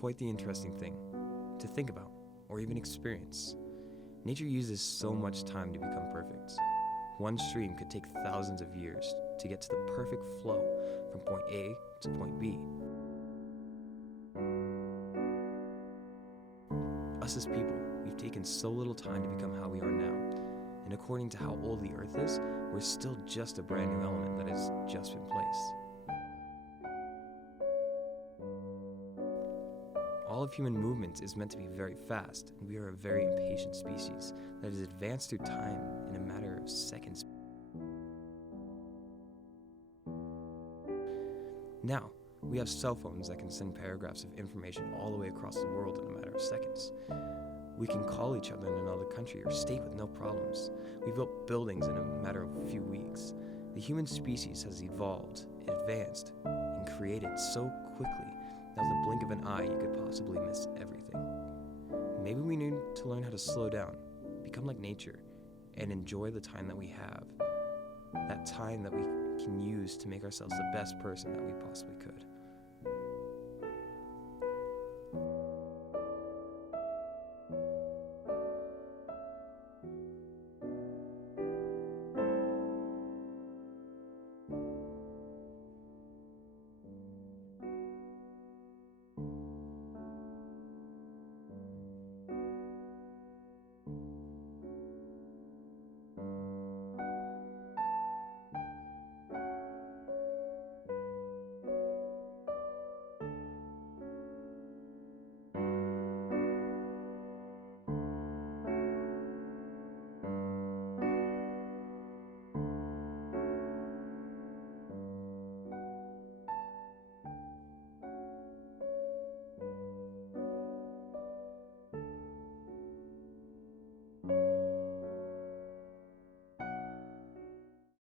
quite the interesting thing to think about or even experience. Nature uses so much time to become perfect. One stream could take thousands of years to get to the perfect flow from point A to point B. Us as people, we've taken so little time to become how we are now. And according to how old the Earth is, we're still just a brand new element that has just been placed. All of human movement is meant to be very fast, and we are a very impatient species that has advanced through time in a matter of seconds. Now, we have cell phones that can send paragraphs of information all the way across the world in a matter of seconds. We can call each other in another country or state with no problems. We built buildings in a matter of a few weeks. The human species has evolved, advanced, and created so quickly that with the blink of an eye you could possibly miss everything. Maybe we need to learn how to slow down, become like nature, and enjoy the time that we have. That time that we can use to make ourselves the best person that we possibly could.